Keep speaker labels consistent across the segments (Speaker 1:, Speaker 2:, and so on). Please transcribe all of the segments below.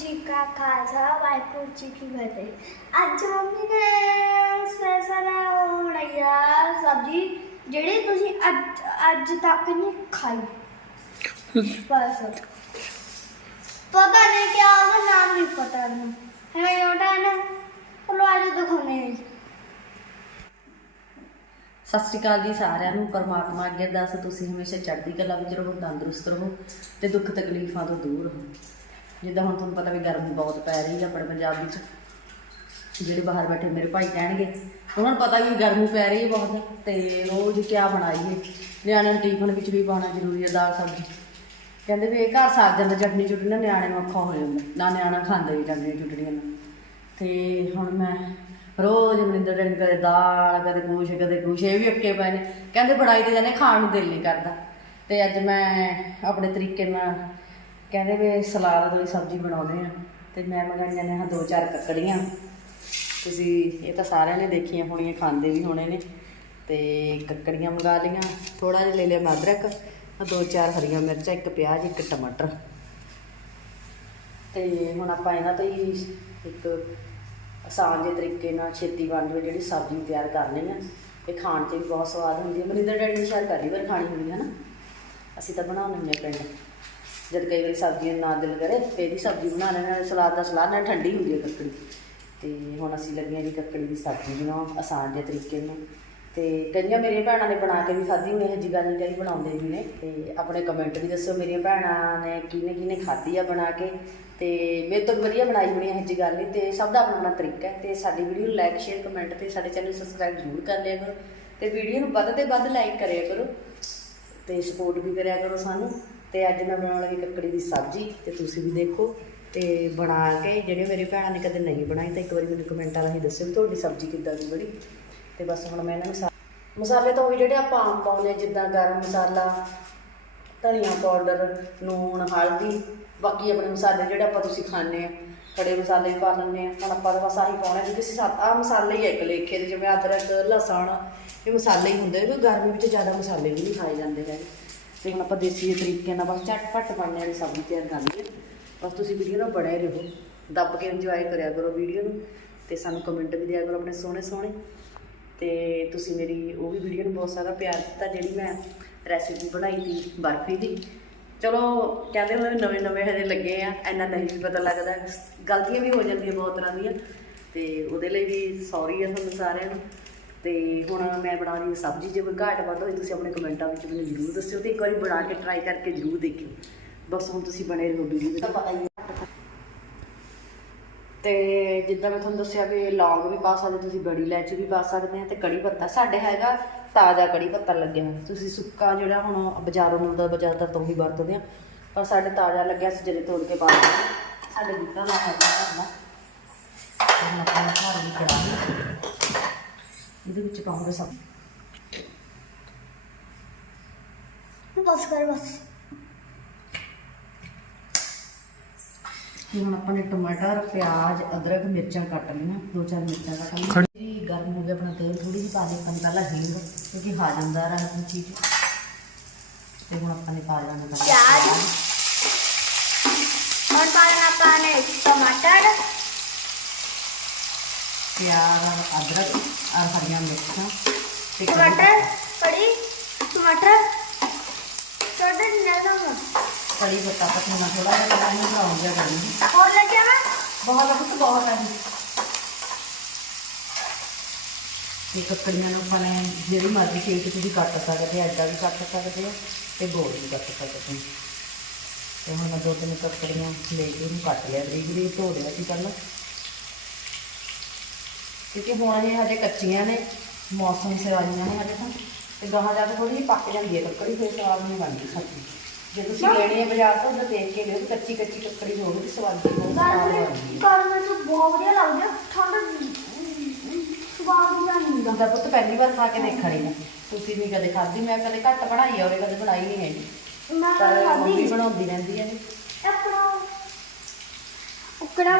Speaker 1: ਜੀ ਕਾ ਖਾਲਸਾ ਵਾਹਿਗੁਰੂ ਜੀ ਕੀ ਫਤਿਹ ਅੱਜ ਮੰਮੀ ਨੇ ਸਪੈਸ਼ਲ ਬਣਾਈ ਆ ਸਬਜ਼ੀ ਜਿਹੜੀ ਤੁਸੀਂ ਅੱਜ ਅੱਜ ਤੱਕ ਨਹੀਂ ਖਾਈ ਬਸ ਪਤਾ ਨਹੀਂ ਕਿਆ ਉਹਦਾ ਨਾਮ ਨਹੀਂ ਪਤਾ ਮੈਨੂੰ ਹੈ ਉਹਦਾ ਨਾ ਚਲੋ ਅੱਜ ਦਿਖਾਉਂਦੇ ਹਾਂ
Speaker 2: ਸਤਿ ਸ਼੍ਰੀ ਅਕਾਲ ਜੀ ਸਾਰਿਆਂ ਨੂੰ, ਪਰਮਾਤਮਾ ਅੱਗੇ ਦੱਸ, ਤੁਸੀਂ ਹਮੇਸ਼ਾ ਚੜ੍ਹਦੀ ਕਲਾ ਵਿੱਚ ਰਹੋ, ਤੰਦਰੁਸਤ ਰਹੋ ਤੇ ਦੁੱਖ ਤਕਲੀਫਾਂ ਤੋਂ ਦੂਰ ਰਹੋ। ਜਿੱਦਾਂ ਹੁਣ ਤੁਹਾਨੂੰ ਪਤਾ ਵੀ ਗਰਮੀ ਬਹੁਤ ਪੈ ਰਹੀ ਹੈ ਆਪਣੇ ਪੰਜਾਬ ਵਿੱਚ ਜਿਹੜੇ ਬਾਹਰ ਬੈਠੇ ਮੇਰੇ ਭਾਈ ਕਹਿਣਗੇ, ਉਹਨਾਂ ਨੂੰ ਪਤਾ ਵੀ ਗਰਮੀ ਪੈ ਰਹੀ ਹੈ ਬਹੁਤ, ਤੇ ਰੋਜ਼ ਕਿਆ ਬਣਾਈਏ? ਨਿਆਣਿਆਂ ਨੂੰ ਟਿਫਨ ਵਿੱਚ ਵੀ ਪਾਉਣਾ ਜ਼ਰੂਰੀ ਹੈ ਦਾਲ, ਸਬਜ਼ੀ। ਕਹਿੰਦੇ ਵੀ ਇਹ ਘਰ ਸਾਗ ਜਾਂਦਾ, ਚਟਨੀ ਚੁਟਨੀ ਨਾਲ ਨਿਆਣੇ ਨੂੰ ਔਖਾ ਹੋ ਜਾਂਦਾ, ਨਾ ਨਿਆਣਾ ਖਾਂਦੇ ਵੀ ਚਟਨੀ ਚੁਟਨੀਆਂ ਨਾਲ। ਤੇ ਹੁਣ ਮੈਂ ਰੋਜ਼ ਮਨਿੰਦਰ ਡੈਡੀ ਕਦੇ ਦਾਲ, ਕਦੇ ਕੁਛ ਕਦੇ ਕੁਛ, ਇਹ ਵੀ ਅੱਕੇ ਪਏ ਨੇ। ਕਹਿੰਦੇ ਬਣਾਈ ਤੇ ਜਾਂਦੇ, ਖਾਣ ਨੂੰ ਦਿਲ ਨਹੀਂ ਕਰਦਾ। ਤੇ ਅੱਜ ਮੈਂ ਆਪਣੇ ਤਰੀਕੇ ਨਾਲ ਕਹਿੰਦੇ ਵੀ ਸਲਾਦ ਦੀ ਸਬਜ਼ੀ ਬਣਾਉਂਦੇ ਆ। ਤੇ ਮੈਂ ਮੰਗਾਈਆਂ ਨੇ ਹਾਂ ਦੋ ਚਾਰ ਕੱਕੜੀਆਂ। ਤੁਸੀਂ ਇਹ ਤਾਂ ਸਾਰਿਆਂ ਨੇ ਦੇਖੀਆਂ ਹੋਣੀਆਂ, ਖਾਂਦੇ ਵੀ ਹੋਣੇ ਨੇ। ਤੇ ਕੱਕੜੀਆਂ ਮੰਗਾ ਲਈਆਂ। ਥੋੜਾ ਜਿਹਾ ਲੈ ਲਿਆ ਅਦਰਕ ਦੋ ਚਾਰ ਹਰੀਆਂ ਮਿਰਚਾਂ, ਇੱਕ ਪਿਆਜ਼, ਇੱਕ ਟਮਾਟਰ। ਤੇ ਹੁਣ ਆਪਾਂ ਇਹਨਾਂ ਤੋਂ ਹੀ ਇੱਕ ਆਸਾਨ ਜਿਹੇ ਤਰੀਕੇ ਨਾਲ ਛੇਤੀ ਬਣ ਜਾਵੇ ਜਿਹੜੀ ਸਬਜ਼ੀ ਤਿਆਰ ਕਰ ਲੈਣੀ ਆ। ਇਹ ਖਾਣ 'ਚ ਵੀ ਬਹੁਤ ਸਵਾਦ ਹੁੰਦੀ ਹੈ ਮਰਿੰਦਰ ਡੈਡੀ ਨੇ ਸ਼ਾਇਦ ਪਹਿਲੀ ਵਾਰ ਖਾਣੀ ਹੁੰਦੀ ਹੈ ਨਾ ਅਸੀਂ ਤਾਂ ਬਣਾਉਂਦੇ ਹੁੰਦੇ ਹਾਂ ਪਿੰਡ। ਜਦ ਕਈ ਵਾਰੀ ਸਬਜ਼ੀ ਨਾ ਦਿਲ ਕਰੇ, ਤੇ ਇਹਦੀ ਸਬਜ਼ੀ ਬਣਾ ਲੈਣਾ ਸਲਾਦ ਦਾ ਸਲਾਦ ਨਾਲ ਠੰਡੀ ਹੁੰਦੀ ਹੈ ਕੱਕੜੀ। ਤੇ ਹੁਣ ਅਸੀਂ ਲੱਗੀਆਂ ਜੀ ਕੱਕੜੀ ਦੀ ਸਬਜ਼ੀ ਬਣਾਉਣ, ਆਸਾਨ ਜਿਹੇ ਤਰੀਕੇ ਨਾਲ। ਤੇ ਕਈਆਂ ਮੇਰੀਆਂ ਭੈਣਾਂ ਨੇ ਬਣਾ ਕੇ ਵੀ ਖਾਧੀ ਹੋਈ ਹੈ ਜੀ ਗੱਲ ਜਿਹੜੀ ਬਣਾਉਂਦੇ ਵੀ ਨੇ। ਤੇ ਆਪਣੇ ਕਮੈਂਟ ਵੀ ਦੱਸੋ ਮੇਰੀਆਂ ਭੈਣਾਂ ਨੇ ਕਿਹਨੇ ਕਿਹਨੇ ਖਾਧੀ ਆ ਬਣਾ ਕੇ। ਤੇ ਮੇਰੇ ਤੋਂ ਵਧੀਆ ਬਣਾਈ ਹੋਣੀ ਹੈ ਜੀ ਗੱਲ ਨਹੀਂ ਤੇ ਸਭ ਦਾ ਆਪਣਾ ਆਪਣਾ ਤਰੀਕਾ ਹੈ। ਤੇ ਸਾਡੀ ਵੀਡੀਓ ਨੂੰ ਲਾਈਕ ਸ਼ੇਅਰ ਕਮੈਂਟ ਤੇ ਸਾਡੇ ਚੈਨਲ ਸਬਸਕ੍ਰਾਈਬ ਜ਼ਰੂਰ ਕਰ ਲਿਆ ਕਰੋ। ਤੇ ਵੀਡੀਓ ਨੂੰ ਵੱਧ ਤੇ ਵੱਧ ਲਾਈਕ ਕਰਿਆ ਕਰੋ। ਤੇ ਸਪੋਰਟ ਵੀ ਕਰਿਆ ਕਰੋ ਸਾਨੂੰ। ਤੇ ਅੱਜ ਮੈਂ ਬਣਾਉਣ ਲੱਗੀ ਕੱਕੜੀ ਦੀ ਸਬਜ਼ੀ ਤੇ ਤੁਸੀਂ ਵੀ ਦੇਖੋ ਤੇ ਬਣਾ ਕੇ ਜਿਹੜੇ ਮੇਰੇ ਭੈਣਾਂ ਨੇ ਕਦੇ ਨਹੀਂ ਬਣਾਈ ਤਾਂ ਇੱਕ ਵਾਰੀ ਮੈਨੂੰ ਕਮੈਂਟਾਂ ਰਾਹੀਂ ਦੱਸਿਓ ਵੀ ਤੁਹਾਡੀ ਸਬਜ਼ੀ ਕਿੱਦਾਂ ਦੀ ਬਣੀ। ਤੇ ਬਸ ਹੁਣ ਮੈਂ ਇਹਨਾਂ ਨੂੰ ਸਾ- ਮਸਾਲੇ ਤਾਂ ਉਹੀ ਜਿਹੜੇ ਆਪਾਂ ਆਮ ਪਾਉਂਦੇ ਹਾਂ, ਜਿੱਦਾਂ ਗਰਮ ਮਸਾਲਾ ਧਨੀਆ ਪਾਊਡਰ ਨੂਣ ਹਲਦੀ ਬਾਕੀ ਆਪਣੇ ਮਸਾਲੇ ਜਿਹੜੇ ਆਪਾਂ ਤੁਸੀਂ ਖਾਂਦੇ ਆ ਖੜੇ ਮਸਾਲੇ ਵੀ ਪਾ ਲੈਂਦੇ ਆ ਹੁਣ ਆਪਾਂ ਤਾਂ ਬਸ ਆਹੀ ਪਾਉਣਾ ਕਿਉਂਕਿ ਅਸੀਂ ਸੱਤ ਆਹ ਮਸਾਲੇ ਹੀ ਆ ਇੱਕ ਲੇਖੇ ਦੇ ਜਿਵੇਂ ਅਦਰਕ ਲਸਣ ਇਹ ਮਸਾਲੇ ਹੀ ਹੁੰਦੇ ਕਿਉਂਕਿ ਗਰਮੀ ਵਿੱਚ ਜ਼ਿਆਦਾ ਮਸਾਲੇ ਵੀ ਨਹੀਂ ਖਾਏ ਜਾਂਦੇ ਹੈਗੇ। ਤੇ ਹੁਣ ਆਪਾਂ ਦੇਸੀ ਜਿਹੇ ਤਰੀਕੇ ਨਾਲ ਬਸ ਝਟਪਟ ਬਣਨੇ ਵਾਲੀ ਸਬਜ਼ੀ ਤਿਆਰ ਕਰ ਲਈਏ। ਬਸ ਤੁਸੀਂ ਵੀਡੀਓ ਨਾਲ ਬਣੇ ਰਹੋ। ਦੱਬ ਕੇ ਇੰਜੋਏ ਕਰਿਆ ਕਰੋ ਵੀਡੀਓ ਨੂੰ ਤੇ ਸਾਨੂੰ ਕਮੈਂਟ ਵੀ ਦਿਆ ਕਰੋ ਆਪਣੇ ਸੋਹਣੇ ਸੋਹਣੇ। ਤੇ ਤੁਸੀਂ ਮੇਰੀ ਉਹ ਵੀ ਵੀਡੀਓ ਨੂੰ ਬਹੁਤ ਸਾਰਾ ਪਿਆਰ ਦਿੱਤਾ ਜਿਹੜੀ ਮੈਂ ਰੈਸਿਪੀ ਬਣਾਈ ਸੀ ਬਰਫੀ ਦੀ। ਚਲੋ ਕਹਿੰਦੇ ਹੁੰਦੇ ਨਵੇਂ ਨਵੇਂ ਹਜੇ ਲੱਗੇ ਆ, ਇੰਨਾ ਨਹੀਂ ਵੀ ਪਤਾ ਲੱਗਦਾ। ਗਲਤੀਆਂ ਵੀ ਹੋ ਜਾਂਦੀਆਂ ਬਹੁਤ ਤਰ੍ਹਾਂ ਦੀਆਂ। ਤੇ ਉਹਦੇ ਲਈ ਵੀ ਸੌਰੀ ਆ ਤੁਹਾਨੂੰ ਸਾਰਿਆਂ ਨੂੰ। ਤੇ ਹੁਣ ਮੈਂ ਬਣਾ ਰਹੀ ਸਬਜ਼ੀ, ਜੇ ਕੋਈ ਘਾਟ ਵੱਧ ਹੋਈ ਤੁਸੀਂ ਆਪਣੇ ਕਮੈਂਟਾਂ ਵਿੱਚ ਮੈਨੂੰ ਜ਼ਰੂਰ ਦੱਸਿਓ ਤੇ ਇੱਕ ਵਾਰੀ ਬਣਾ ਕੇ ਟਰਾਈ ਕਰਕੇ ਜ਼ਰੂਰ ਦੇਖਿਓ। ਬਸ ਹੁਣ ਤੁਸੀਂ ਬਣੇ ਰਹੋ ਵੀਡੀਓ ਵਿੱਚ। ਪਤਾ ਹੀ ਹੈ ਤੇ ਜਿੱਦਾਂ ਮੈਂ ਤੁਹਾਨੂੰ ਦੱਸਿਆ ਵੀ ਲੌਂਗ ਵੀ ਪਾ ਸਕਦੇ, ਤੁਸੀਂ ਬੜੀ ਇਲਾਇਚੀ ਵੀ ਪਾ ਸਕਦੇ ਆ ਤੇ ਕੜੀ ਪੱਤਾ। ਸਾਡੇ ਹੈਗਾ ਤਾਜ਼ਾ ਕੜੀ ਪੱਤਾ ਲੱਗਿਆ। ਤੁਸੀਂ ਸੁੱਕਾ ਜਿਹੜਾ ਹੁਣ ਬਾਜ਼ਾਰੋਂ ਮਿਲਦਾ ਬਾਜ਼ਾਰ ਤੋਂ ਹੀ ਵਰਤਦੇ ਆ। ਪਰ ਸਾਡੇ ਤਾਜ਼ਾ ਲੱਗਿਆ ਸੀ ਜਿਹੜੇ ਤੋੜ ਕੇ ਪਾ ਦਿੰਦੇ ਹਾਂ। ਸਾਡੇ ਦਿੱਤਾ ਦਾ ਹੈਗਾ ਕਰਨਾ ਹੁਣ ਆਪਾਂ ਘਰ ਵੀ ਕਰਾਂਗੇ ਜਿਹਦੇ ਵਿੱਚ ਪਾਉਂਗੇ ਸਭ।
Speaker 1: ਬਸ ਕਰ ਬਸ।
Speaker 2: ਹੁਣ ਆਪਾਂ ਨੇ ਟਮਾਟਰ ਪਿਆਜ਼ ਅਦਰਕ ਮਿਰਚਾਂ ਕੱਟ ਲਈਆਂ। ਦੋ ਚਾਰ ਮਿਰਚਾਂ ਕੱਟ ਲਈਆਂ। ਜੀ ਗਰਮ ਹੋ ਗਿਆ ਆਪਣਾ ਤੇਲ ਥੋੜੀ ਜਿਹੀ ਪਾ ਦੇ ਆਪਾਂ ਪਹਿਲਾਂ ਹਿੰਗ ਕਿਉਂਕਿ ਹਾਜਮਦਾਰ ਆ ਇਹ ਚੀਜ਼। ਤੇ ਹੁਣ ਆਪਾਂ ਨੇ ਪਾ ਲੈਣਾ
Speaker 1: ਪਿਆਜ਼। ਹੁਣ ਪਾ ਲੈਣਾ ਟਮਾਟਰ।
Speaker 2: ਪਿਆਜ਼ ਅਦਰਕ। ਔਰ ਹਰੀਆਂ ਮਿਰਚਾਂ ਤੇ ਕੜੀ
Speaker 1: टमाटर कड़ी टमाटर टमाटर नहीं डालूंगा
Speaker 2: ਕੜੀ ਪੱਤਾ ਪਤਨਾ ਥੋੜਾ ਜਿਹਾ ਲਗਾ ਨੂੰ ਬਰਾਉਨ ਜਿਹਾ ਕਰਨੀ
Speaker 1: और लेके आना
Speaker 2: ਬਹੁਤ ਬਹੁਤ ਬਹੁਤ ਹੈ ਇਹ ਕੱਕੜੀਆਂ ਨੂੰ ਆਪਾਂ ਨੇ ਜਿਹੜੀ ਮਰਜ਼ੀ ਸ਼ੇਪ 'ਚ ਤੁਸੀਂ ਕੱਟ ਸਕਦੇ ਆ ਐਡਾ ਵੀ ਕੱਟ ਸਕਦੇ ਆ ਤੇ ਗੋਲ ਵੀ ਕੱਟ ਸਕਦੇ ਆ ਤੇ ਹੁਣ ਮੈਂ ਦੋ ਤਿੰਨ ਕੱਕੜੀਆਂ ਲੈ ਕੇ ਉਹਨੂੰ ਕੱਟ ਲਿਆ ਬਰੀਕ ਬਰੀਕ ਧੋ ਲਿਆ ਸੀ ਪਹਿਲਾਂ ਕਿਉਂਕਿ ਹੁਣ ਇਹ ਹਜੇ ਕੱਚੀਆਂ ਨੇ ਮੌਸਮ ਸਿਰ ਆਈਆਂ ਨੇ ਹਜੇ ਤਾਂ। ਤੇ ਗਾਹਾਂ ਜਾ ਥੋੜੀ ਜਿਹੀ ਪੱਕ ਜਾਂਦੀ ਹੈ ਕੱਕੜੀ ਫਿਰ ਸਵਾਦ ਨਹੀਂ ਬਣਦੀ ਸਬਜ਼ੀ। ਜੇ ਤੁਸੀਂ ਲੈਣੀ ਹੈ ਬਾਜ਼ਾਰ ਤੋਂ ਤਾਂ ਦੇਖ ਕੇ ਲਿਓ ਕੱਚੀ ਕੱਚੀ ਕੱਕੜੀ ਹੋਊਗੀ ਸਵਾਦ ਦੀ ਬਹੁਤ ਸਵਾਦ ਬਣਦੀ
Speaker 1: ਗਰਮ ਵਿੱਚ ਬਹੁਤ ਵਧੀਆ ਲੱਗਦੀ ਹੈ ਠੰਡ ਸਵਾਦ ਨਹੀਂ ਆਉਂਦੀ। ਹੁੰਦਾ
Speaker 2: ਪੁੱਤ ਪਹਿਲੀ ਵਾਰ ਖਾ ਕੇ ਦੇਖਣੀ ਹੈ ਤੁਸੀਂ ਵੀ ਕਦੇ ਖਾਧੀ? ਮੈਂ ਕਦੇ ਘੱਟ ਬਣਾਈ ਔਰ ਕਦੇ ਬਣਾਈ ਨਹੀਂ ਹੈਗੀ।
Speaker 1: ਮੈਂ ਖਾਧੀ
Speaker 2: ਬਣਾਉਂਦੀ ਰਹਿੰਦੀ ਹੈ
Speaker 1: ਆਪਣਾ ਉਕੜਾ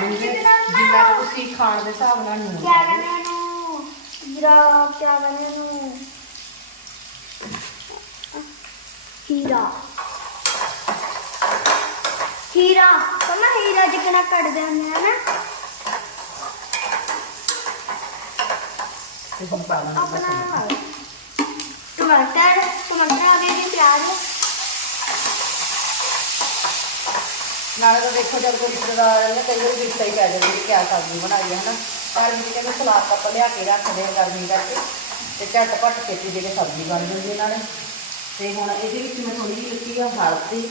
Speaker 2: ਦੂੰਗੇ ਜਿੰਨਾ ਕੁ ਤੁਸੀਂ ਖਾਣ ਦੇ ਹਿਸਾਬ ਨਾਲ ਨੂਨ
Speaker 1: ਕਿਆ
Speaker 2: ਪਾ ਦਿਓ।
Speaker 1: ਕਹਿੰਦੇ ਨੂੰ ਜਰਾ ਕਿਆ ਕਹਿੰਦੇ ਨੂੰ ਹੀਰਾ। ਹੀਰਾ ਕਮਾ ਹੀਰਾ ਜਿਕਣਾ ਕੱਢਦੇ ਹੁੰਦੇ ਆ ਨਾ।
Speaker 2: ਤੇ ਹੁਣ ਪਾ ਲਾਂਗੇ।
Speaker 1: ਆਪਣਾ ਟਮਾਟਰ ਟਮਾਟਰ ਆ ਗਏ ਜੀ ਪਿਆਜ਼।
Speaker 2: ਨਾਲੇ ਤਾਂ ਦੇਖੋ ਜਦ ਕੋਈ ਰਿਸ਼ਤੇਦਾਰ ਨੇ ਕਈ ਵਾਰੀ ਵਿੱਚ ਹੀ ਪੈ ਜਾਂਦੀ ਕਿ ਕਿਆ ਸਬਜ਼ੀ ਬਣਾਈ ਹੈ ਹਨਾ? ਪਰ ਵੀ ਕਹਿੰਦੇ ਸਲਾਦ ਕੱਪ ਲਿਆ ਕੇ ਰੱਖਦੇ ਆ ਗਰਮੀ ਕਰਕੇ ਤੇ ਝਟਪਟ ਛੇਤੀ ਕੇ ਸਬਜ਼ੀ ਬਣ ਜਾਂਦੀ ਹੈ ਨਾਲੇ ਤੇ ਹੁਣ ਇਹਦੇ ਵਿੱਚ ਮੈਂ ਥੋੜੀ ਜਿਹੀ ਲਿੱਤੀ ਆ ਹਲਦੀ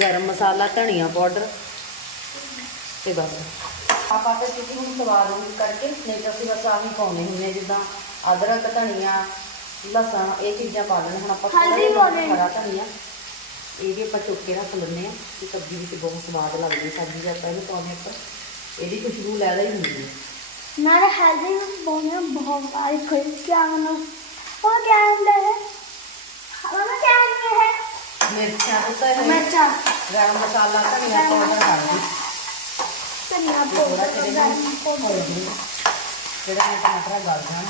Speaker 2: ਗਰਮ ਮਸਾਲਾ ਧਨੀਆ ਪਾਊਡਰ ਤੇ ਬਸ। ਆਪਾਂ ਤੇ ਕਿਉਂਕਿ ਹੁਣ ਸਵਾਦ ਨੂੰ ਕਰਕੇ ਨਹੀਂ ਤਾਂ ਅਸੀਂ ਬਸ ਆਹੀ ਪਾਉਂਦੇ ਹੁੰਦੇ ਜਿੱਦਾਂ ਅਦਰਕ ਧਨੀਆ ਲਸਣ ਇਹ ਚੀਜ਼ਾਂ ਪਾ ਲੈਣ। ਹੁਣ ਆਪਾਂ
Speaker 1: ਹਲਦੀ ਪਾਉਣੀ।
Speaker 2: ਹਰਾ ਧਨੀਆ। ਇਹ ਵੀ ਆਪਾਂ ਚੁੱਕ ਕੇ ਰੱਖ ਲੈਂਦੇ ਆ ਕਿ ਸਬਜ਼ੀ ਵਿੱਚ ਬਹੁਤ ਸਵਾਦ ਲੱਗਦੀ ਸਬਜ਼ੀ ਜਦ ਆਪਾਂ ਇਹਨੂੰ ਪਾਉਂਦੇ ਆਪਾਂ ਇਹਦੀ ਖੁਸ਼ਬੂ ਲੈਦਾ ਹੀ ਹੁੰਦੀ ਹੈ
Speaker 1: ਨਾਲੇ ਹੈਲਦੀ ਬੋਨੇ ਬਹੁਤ ਆਈ ਕੋਈ ਕਿਆ ਨਾ ਉਹ ਕਿਆ ਹੁੰਦਾ ਹੈ ਮਮਾ ਕਿਆ ਹੁੰਦਾ ਹੈ
Speaker 2: ਮਿਰਚਾਂ ਹੁੰਦਾ ਹੈ
Speaker 1: ਮਿਰਚਾਂ
Speaker 2: ਗਰਮ ਮਸਾਲਾ ਧਨੀਆ ਪਾਊਡਰ
Speaker 1: ਕਰਦੀ
Speaker 2: ਧਨੀਆ
Speaker 1: ਪਾਊਡਰ ਗਰਮ
Speaker 2: ਪਾਊਡਰ ਜਿਹੜਾ ਮੈਂ ਟਮਾਟਰ ਗਲ ਜਾਣ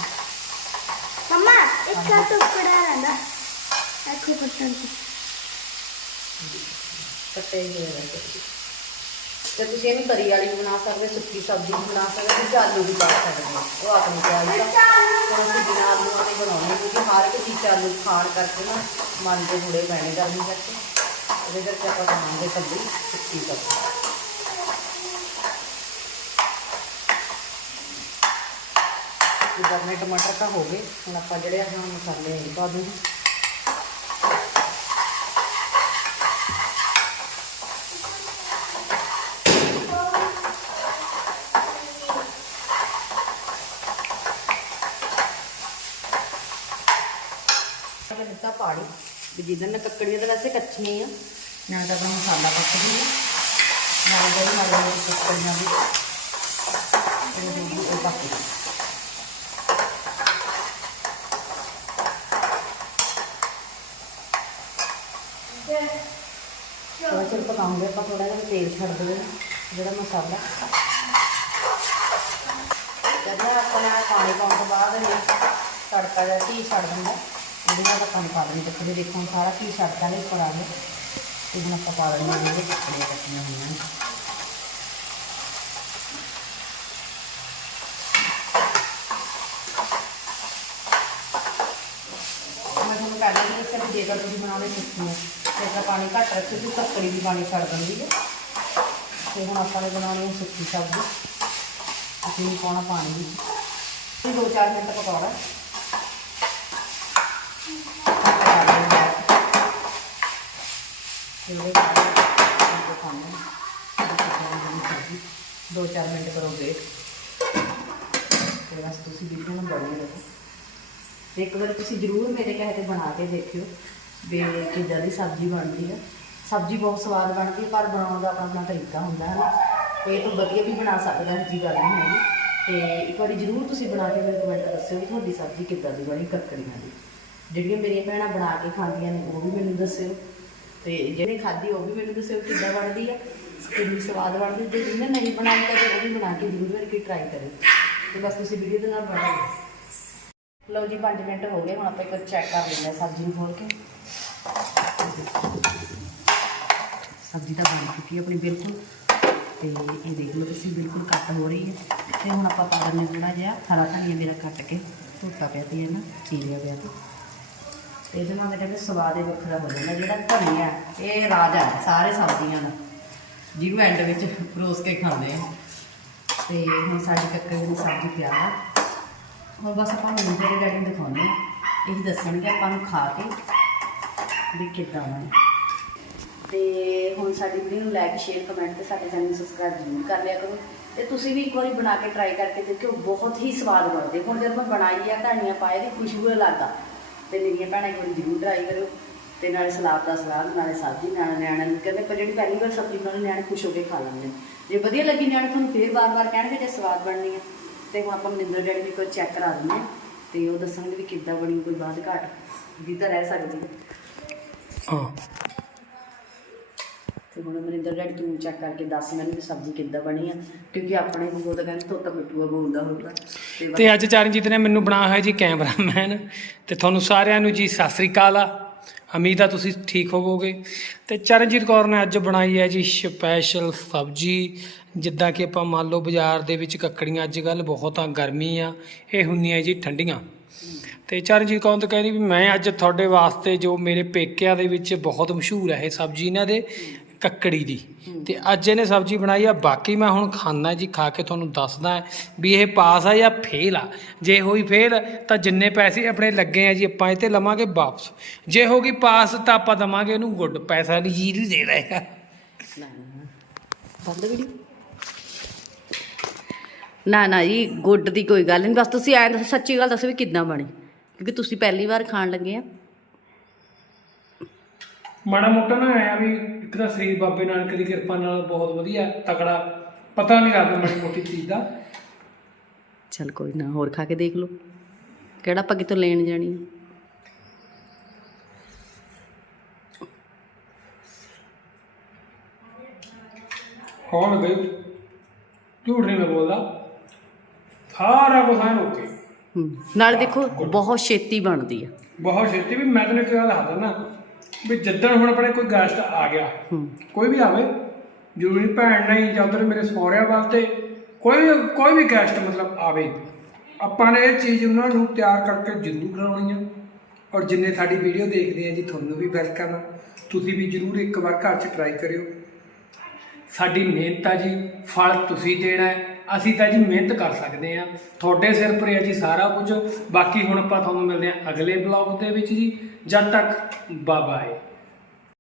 Speaker 1: ਮਮਾ ਇੱਕ ਟੁਕੜਾ ਰਹਿੰਦਾ ਰੱਖੋ ਪਸੰਦ
Speaker 2: ਕੱਟੇ ਹੋਏ ਰਹਿੰਦੇ ਤੇ ਤੁਸੀਂ ਇਹਨੂੰ ਤਰੀ ਵਾਲੀ ਵੀ ਬਣਾ ਸਕਦੇ ਹੋ, ਸੁੱਕੀ ਸਬਜ਼ੀ ਵੀ ਬਣਾ ਸਕਦੇ ਹੋ, ਤੁਸੀਂ ਆਲੂ ਵੀ ਪਾ ਸਕਦੇ ਹੋ। ਉਹ ਆਪਣੀ ਚਾਹੀਦੀ ਆ ਪਰ ਅਸੀਂ ਬਿਨਾਂ ਆਲੂਆਂ ਦੇ ਬਣਾਉਣੇ ਕਿਉਂਕਿ ਹਰ ਇੱਕ ਚੀਜ਼ 'ਚ ਆਲੂ ਖਾਣ ਕਰਕੇ ਨਾ ਮਨ ਦੇ ਥੋੜੇ ਪੈਣੇ ਗਰਮੀ ਕਰਕੇ। ਉਹਦੇ ਕਰਕੇ ਆਪਾਂ ਬਣਾਉਂਦੇ ਸਬਜ਼ੀ ਸੁੱਕੀ ਸਬਜ਼ੀ। ਜਿੱਦਾਂ ਆਪਣੇ ਟਮਾਟਰ ਤਾਂ ਹੋ ਗਏ ਹੁਣ ਆਪਾਂ ਜਿਹੜੇ ਆਹ ਮਸਾਲੇ ਇਹ ਪਾ ਦੂੰਗੇ ਅਗਰ ਦਿੱਤਾ ਪਾੜੀ ਵੀ ਜਿੱਦਾਂ ਨਾ ਕੱਕੜੀਆਂ ਤਾਂ ਵੈਸੇ ਕੱਚੀਆਂ ਹੀ ਆ। ਨਾਲ ਤਾਂ ਆਪਣਾ ਮਸਾਲਾ ਪੱਕਦੀ ਆ ਨਾਲ ਦਾ ਵੀ ਨਾਲ ਦੀ ਕੱਕੜੀਆਂ ਵੀ। ਇਹ ਉਹ ਪੱਕ ਗਈ ਥੋੜਾ ਚਿਰ ਪਕਾਉਂਗੇ ਆਪਾਂ ਥੋੜਾ ਜਿਹਾ ਤੇਲ ਛੱਡ ਦੇਵੇ ਜਿਹੜਾ ਮਸਾਲਾ। ਜਦੋਂ ਆਪਣਾ ਪਾਣੀ ਪਾਉਣ ਤੋਂ ਬਾਅਦ ਇਹ ਤੜਕਾ ਜਿਹਾ ਘੀ ਛੱਡ ਦਿੰਦਾ ਉਹਦੇ ਨਾਲ ਆਪਾਂ ਪਾ ਦੇਣੀ ਕੱਪੜੇ ਦੇਖੋ ਹੁਣ ਸਾਰਾ ਘੀ ਛੱਡਦਾ ਨੇ ਉੱਪਰ ਆ ਗਿਆ ਤੇ ਹੁਣ ਆਪਾਂ ਪਾ ਦੇਣੀ ਇਹਦੇ ਵਿੱਚ ਕੱਟੀਆਂ ਹੋਈਆਂ ਨੇ। ਪਹਿਲਾਂ ਵੀ ਦੱਸਿਆ ਵੀ ਜੇਕਰ ਤੁਸੀਂ ਬਣਾਉਣੇ ਸਿੱਖਣੇ ਆ ਤੇ ਤਾਂ ਪਾਣੀ ਘੱਟ ਰੱਖਿਓ ਕਿ ਕੱਕੜੀ ਵੀ ਪਾਣੀ ਛੱਡ ਦਿੰਦੀ ਹੈ। ਤੇ ਹੁਣ ਆਪਾਂ ਨੇ ਬਣਾਉਣੀ ਹੈ ਸੁੱਕੀ ਸਬਜ਼ੀ। ਅਸੀਂ ਪਾਉਣਾ ਪਾਣੀ ਵਿੱਚ। ਦੋ ਚਾਰ ਮਿੰਟ ਪਕਾਉਣਾ ਇਹਦੇ ਬਾਅਦ ਆਪਾਂ ਪਾਉਣਾ ਦੋ ਚਾਰ ਮਿੰਟ ਕਰੋ ਵੇਟ ਤੇ ਬਸ ਤੁਸੀਂ ਵੀਡੀਓ ਨੂੰ ਬਣੇ ਰਹੋ ਤੇ ਇੱਕ ਵਾਰ ਤੁਸੀਂ ਜ਼ਰੂਰ ਮੇਰੇ ਕਹੇ ਤੇ ਬਣਾ ਕੇ ਦੇਖਿਓ ਵੀ ਕਿੱਦਾਂ ਦੀ ਸਬਜ਼ੀ ਬਣਦੀ ਹੈ ਸਬਜ਼ੀ ਬਹੁਤ ਸਵਾਦ ਬਣਦੀ ਹੈ ਪਰ ਬਣਾਉਣ ਦਾ ਆਪਣਾ ਆਪਣਾ ਤਰੀਕਾ ਹੁੰਦਾ ਹੈ ਤੇ ਇਹ ਤੋਂ ਵਧੀਆ ਵੀ ਬਣਾ ਸਕਦਾ ਹੈ ਜੀ ਗੱਲ ਨਹੀਂ ਹੈਗੀ ਤੇ ਇੱਕ ਵਾਰੀ ਜ਼ਰੂਰ ਤੁਸੀਂ ਬਣਾ ਕੇ ਮੈਨੂੰ ਕਮੈਂਟ ਦੱਸਿਓ ਵੀ ਤੁਹਾਡੀ ਸਬਜ਼ੀ ਕਿੱਦਾਂ ਦੀ ਬਣੀ, ਕੱਕੜੀਆਂ ਦੀ। ਜਿਹੜੀਆਂ ਮੇਰੀਆਂ ਭੈਣਾਂ ਬਣਾ ਕੇ ਖਾਂਦੀਆਂ ਨੇ, ਉਹ ਵੀ ਮੈਨੂੰ ਦੱਸਿਓ। ਤੇ ਜਿਹੜੇ ਖਾਧੀ, ਉਹ ਵੀ ਮੈਨੂੰ ਦੱਸਿਓ ਕਿੱਦਾਂ ਬਣਦੀ ਆ, ਕਿੰਨੀ ਸਵਾਦ ਬਣਦੀ ਤੇ ਜਿਹਨੇ ਨਹੀਂ ਬਣਾਈ ਤਾਂ ਉਹ ਵੀ ਬਣਾ ਕੇ ਜ਼ਰੂਰ ਵਾਰ ਕੇ ਟਰਾਈ ਕਰਿਓ। ਤੇ ਬਸ ਤੁਸੀਂ ਵੀਡੀਓ ਦੇ ਨਾਲ ਬਣੇ ਰਹੋ। ਲਓ ਜੀ 5 ਮਿੰਟ ਹੋ ਗਏ, ਹੁਣ ਆਪਾਂ ਇੱਕ ਚੈੱਕ ਕਰ ਲੈਂਦੇ ਹਾਂ ਸਬਜ਼ੀ ਨੂੰ ਖੋਲ ਕੇ। ਸਬਜ਼ੀ ਤਾਂ ਬਣ ਚੁੱਕੀ ਹੈ ਆਪਣੀ, ਬਿਲਕੁਲ। ਤੇ ਇਹ ਦੇਖ ਲਓ ਤੁਸੀਂ, ਬਿਲਕੁਲ ਕੱਟ ਹੋ ਰਹੀ ਹੈ। ਤੇ ਹੁਣ ਆਪਾਂ ਪਾ ਦਿੰਦੇ ਥੋੜਾ ਜਿਹਾ, ਹਰਾ ਧਨੀਆ ਮੇਰਾ ਕੱਟ ਕੇ, ਧੋਤਾ ਪਿਆ ਤੇ ਨਾ ਚੀਰਿਆ ਪਿਆ ਤੇ ਤੇ ਇਹਦੇ ਨਾਲ ਕਹਿੰਦੇ ਸਵਾਦ ਹੀ ਵੱਖਰਾ ਹੋ ਜਾਂਦਾ, ਜਿਹੜਾ ਧਨੀਆ ਇਹ ਰਾਜਾ ਹੈ, ਸਾਰੇ ਸਬਜ਼ੀਆਂ ਦਾ। ਜਿਹਨੂੰ ਐਂਡ ਵਿੱਚ ਪਰੋਸ ਕੇ ਖਾਂਦੇ ਆ। ਤੇ ਹੁਣ ਸਾਡੀ ਕੱਕੜੀ ਦੀ ਸਬਜ਼ੀ ਤਿਆਰ ਆ। ਹੁਣ ਬਸ ਆਪਾਂ ਨੂੰ ਜਿਹੜੇ ਡੈਡੀ ਨੂੰ ਦਿਖਾਉਂਦੇ ਆ। ਇਹ ਦੱਸਣਗੇ ਆਪਾਂ ਨੂੰ ਖਾ ਕੇ ਵੀ ਕਿੱਦਾਂ ਬਣੇ ਤੇ ਹੁਣ ਸਾਡੀ ਵੀਡੀਓ ਨੂੰ ਲਾਈਕ ਸ਼ੇਅਰ ਕਮੈਂਟ ਤੇ ਸਾਡੇ ਚੈਨਲ ਨੂੰ ਸਬਸਕ੍ਰਾਈਬ ਜ਼ਰੂਰ ਕਰ ਲਿਆ ਕਰੋ। ਤੇ ਤੁਸੀਂ ਵੀ ਇੱਕ ਵਾਰੀ ਬਣਾ ਕੇ ਟਰਾਈ ਕਰਕੇ ਦੇਖਿਓ, ਬਹੁਤ ਹੀ ਸਵਾਦ ਬਣਦੇ। ਹੁਣ ਜਦ ਮੈਂ ਬਣਾਈ ਆ, ਧਨੀਆ ਪਾਏ ਦੀ ਖੁਸ਼ਬੂ ਅਲੱਗ ਆ। ਤੇ ਮੇਰੀਆਂ ਭੈਣਾਂ ਇੱਕ ਵਾਰੀ ਜ਼ਰੂਰ ਟਰਾਈ ਕਰਿਓ ਤੇ ਨਾਲੇ ਸਲਾਦ ਦਾ ਸਲਾਦ ਨਾਲੇ ਸਬਜ਼ੀ ਨਾਲੇ ਨਿਆਣਿਆਂ ਨੂੰ ਕਹਿੰਦੇ ਪਰ ਜਿਹੜੀ ਪਹਿਲੀ ਵਾਰ ਸਬਜ਼ੀ ਬਣਾਉਣੀ ਨਿਆਣੇ ਖੁਸ਼ ਹੋ ਕੇ ਖਾ ਲੈਂਦੇ। ਜੇ ਵਧੀਆ ਲੱਗੀ ਨਿਆਣੇ ਤੁਹਾਨੂੰ ਫੇਰ ਵਾਰ-ਵਾਰ ਕਹਿਣਗੇ ਜੇ ਸਵਾਦ ਬਣਨੀ ਆ। ਤੇ ਹੁਣ ਆਪਾਂ ਮਨਿੰਦਰ ਡੈਡੀ ਨੂੰ ਕੋਈ ਚੈੱਕ ਕਰਾ ਦਿੰਦੇ ਹਾਂ ਤੇ ਉਹ ਦੱਸਣਗੇ ਵੀ ਕਿੱਦਾਂ ਬਣੀ ਕੋਈ ਬਾਅਦ ਘਾਟ ਵੀ ਤਾਂ ਰਹਿ ਸਕਦੀ ਹੈ
Speaker 3: ਹਾਂ।
Speaker 2: ਤੇ ਹੁਣ ਮਨਿੰਦਰ ਡੈਡੀ ਤੂੰ ਚੈੱਕ ਕਰਕੇ ਦੱਸ ਮੈਨੂੰ ਵੀ ਸਬਜ਼ੀ ਕਿੱਦਾਂ ਬਣੀ ਆ ਕਿਉਂਕਿ ਆਪਣੇ ਨੂੰ ਉਹ ਤਾਂ ਕਹਿੰਦੇ ਤੋਤਾ ਮਿੱਠੂਆ ਬੋਲਦਾ ਹੋਊਗਾ। ਤੇ
Speaker 3: ਅੱਜ ਚਰਨਜੀਤ ਨੇ ਮੈਨੂੰ ਬਣਾਇਆ ਹੋਇਆ ਜੀ ਕੈਮਰਾਮੈਨ ਤੇ ਤੁਹਾਨੂੰ ਸਾਰਿਆਂ ਨੂੰ ਜੀ ਸਤਿ ਸ੍ਰੀ ਅਕਾਲ ਆ। ਉਮੀਦ ਆ ਤੁਸੀਂ ਠੀਕ ਹੋਵੋਗੇ। ਤੇ ਚਰਨਜੀਤ ਕੌਰ ਨੇ ਅੱਜ ਬਣਾਈ ਹੈ ਜੀ ਸਪੈਸ਼ਲ ਸਬਜੀ। ਜਿੱਦਾਂ ਕਿ ਆਪਾਂ ਮੰਨ ਲਓ ਬਾਜ਼ਾਰ ਦੇ ਵਿੱਚ ਕੱਕੜੀਆਂ ਅੱਜ ਕੱਲ ਬਹੁਤ ਆ ਗਰਮੀ ਆ, ਇਹ ਹੁੰਦੀਆਂ ਜੀ ਠੰਡੀਆਂ। ਤੇ ਚਰਨਜੀਤ ਕੌਰ ਤਾਂ ਰਹੀ ਵੀ ਮੈਂ ਅੱਜ ਤੁਹਾਡੇ ਵਾਸਤੇ ਜੋ ਮੇਰੇ ਪੇਕਿਆਂ ਦੇ ਵਿੱਚ ਬਹੁਤ ਮਸ਼ਹੂਰ ਹੈ ਇਹ ਸਬਜੀ ਇਹਨਾਂ ਦੇ। ਕੱਕੜੀ ਦੀ ਤੇ ਅੱਜ ਇਹਨੇ ਸਬਜੀ ਬਣਾਈ ਆ, ਬਾਕੀ ਮੈਂ ਹੁਣ ਖਾਣਾ ਜੀ, ਖਾ ਕੇ ਤੁਹਾਨੂੰ ਦੱਸਦਾ ਵੀ ਇਹ ਪਾਸ ਆ ਜਾਂ ਫੇਲ ਆ। ਜੇ ਹੋਈ ਫੇਲ, ਤਾਂ ਜਿੰਨੇ ਪੈਸੇ ਆਪਣੇ ਲੱਗੇ ਆ ਜੀ, ਆਪਾਂ ਇਹ ਤੇ ਲਵਾਂਗੇ ਵਾਪਸ। ਜੇ ਹੋ ਗਈ ਪਾਸ, ਤਾਂ ਆਪਾਂ ਦਵਾਂਗੇ ਇਹਨੂੰ ਗੁੱਡ, ਪੈਸਾ ਨਹੀਂ ਜੀ ਨਹੀਂ ਦੇ ਰਹੇਗਾ
Speaker 2: ਨਾ ਨਾ। ਬੰਦ ਵੀਡੀਓ। ਨਾ ਨਾ ਜੀ, ਗੁੱਡ ਦੀ ਕੋਈ ਗੱਲ ਨਹੀਂ। ਬਸ ਤੁਸੀਂ ਐਂ ਦੱਸੋ, ਸੱਚੀ ਗੱਲ ਦੱਸੋ ਵੀ ਕਿੱਦਾਂ ਬਣੀ। ਕਿਉਂਕਿ ਤੁਸੀਂ ਪਹਿਲੀ ਵਾਰ ਖਾਣ ਲੱਗੇ ਆ।
Speaker 3: ਮਾੜਾ ਮੋਟਾ ਨਾ ਆਇਆ ਵੀ ਇੱਕ ਤਾਂ ਸ੍ਰੀ ਬਾਬੇ ਨਾਨਕ ਦੀ ਕਿਰਪਾ ਨਾਲ ਬਹੁਤ ਵਧੀਆ ਤਕੜਾ ਪਤਾ ਨਹੀਂ ਲੱਗਦਾ ਮਾੜੀ ਮੋਟੀ ਚੀਜ਼ ਦਾ।
Speaker 2: ਚਲ ਕੋਈ ਨਾ ਹੋਰ ਖਾ ਕੇ ਦੇਖ ਲਓ। ਕਿਹੜਾ ਆਪਾਂ ਕਿਤੋਂ ਲੈਣ ਜਾਣੀ ਆ?
Speaker 3: ਕੌਣ ਗਈ ਝੂਠ ਨਹੀਂ ਮੈਂ ਬੋਲਦਾ। ਸਾਰਾ ਕੁਝ ਐਨ ਓਕੇ
Speaker 2: ਹੂੰ ਨਾਲ ਦੇਖੋ ਬਹੁਤ ਛੇਤੀ ਬਣਦੀ ਆ।
Speaker 3: ਬਹੁਤ ਛੇਤੀ ਵੀ ਮੈਂ ਤੈਨੂੰ ਇੱਕ ਗੱਲ ਦੱਸਦਾ ਨਾ ਵੀ ਜਿੱਦਣ ਹੁਣ ਆਪਣੇ ਕੋਈ ਗੈਸਟ ਆ ਗਿਆ
Speaker 2: ਹੂੰ।
Speaker 3: ਕੋਈ ਵੀ ਆਵੇ ਜ਼ਰੂਰੀ ਭੈਣ ਨਹੀਂ ਜਾਂ ਉੱਧਰ ਮੇਰੇ ਸਹੁਰਿਆਂ ਵਾਸਤੇ ਕੋਈ ਕੋਈ ਵੀ ਗੈਸਟ ਮਤਲਬ ਆਵੇ ਆਪਾਂ ਨੇ ਇਹ ਚੀਜ਼ ਉਹਨਾਂ ਨੂੰ ਤਿਆਰ ਕਰਕੇ ਜ਼ਰੂਰ ਖਿਲਾਉਣੀ ਆ। ਔਰ ਜਿੰਨੇ ਸਾਡੀ ਵੀਡੀਓ ਦੇਖਦੇ ਆ ਜੀ ਤੁਹਾਨੂੰ ਵੀ ਵੈਲਕਮ ਆ। ਤੁਸੀਂ ਵੀ ਜ਼ਰੂਰ ਇੱਕ ਵਾਰ ਘਰ 'ਚ ਟਰਾਈ ਕਰਿਓ। ਸਾਡੀ ਮਿਹਨਤ ਆ ਜੀ ਫਲ ਤੁਸੀਂ ਦੇਣਾ ਹੈ। ਅਸੀਂ ਤਾਂ ਜੀ ਮਿਹਨਤ ਕਰ ਸਕਦੇ ਆ ਤੁਹਾਡੇ ਸਿਰ ਪਰ ਹੈ ਜੀ ਸਾਰਾ ਕੁਝ। ਬਾਕੀ ਹੁਣ ਆਪਾਂ ਤੁਹਾਨੂੰ ਮਿਲਦੇ ਆ ਅਗਲੇ ਬਲੌਗ ਦੇ ਵਿੱਚ ਜੀ। ਜਦ ਤੱਕ ਬਾਏ ਬਾਏ